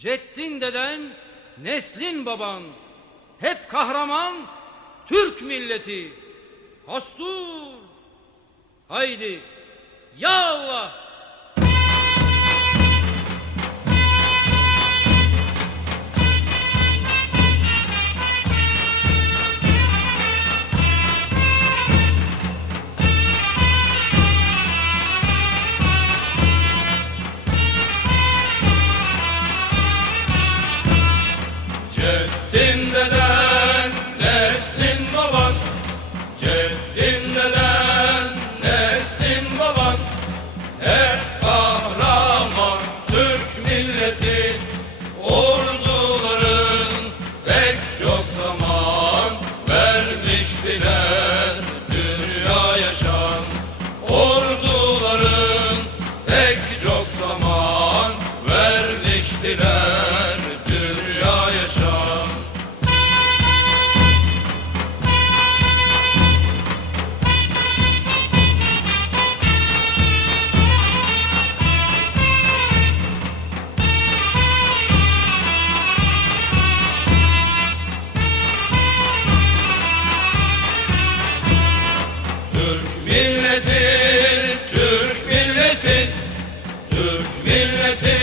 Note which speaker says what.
Speaker 1: Ceddin deden, neslin baban, hep kahraman Türk milleti. Hastur! Haydi, ya Allah!
Speaker 2: Ceddin deden, neslin baban? Ceddin deden, neslin baban? Hep kahraman Türk milleti. Orduların pek çok zaman Vermiştiler Milletin, Türk milleti, Türk milleti.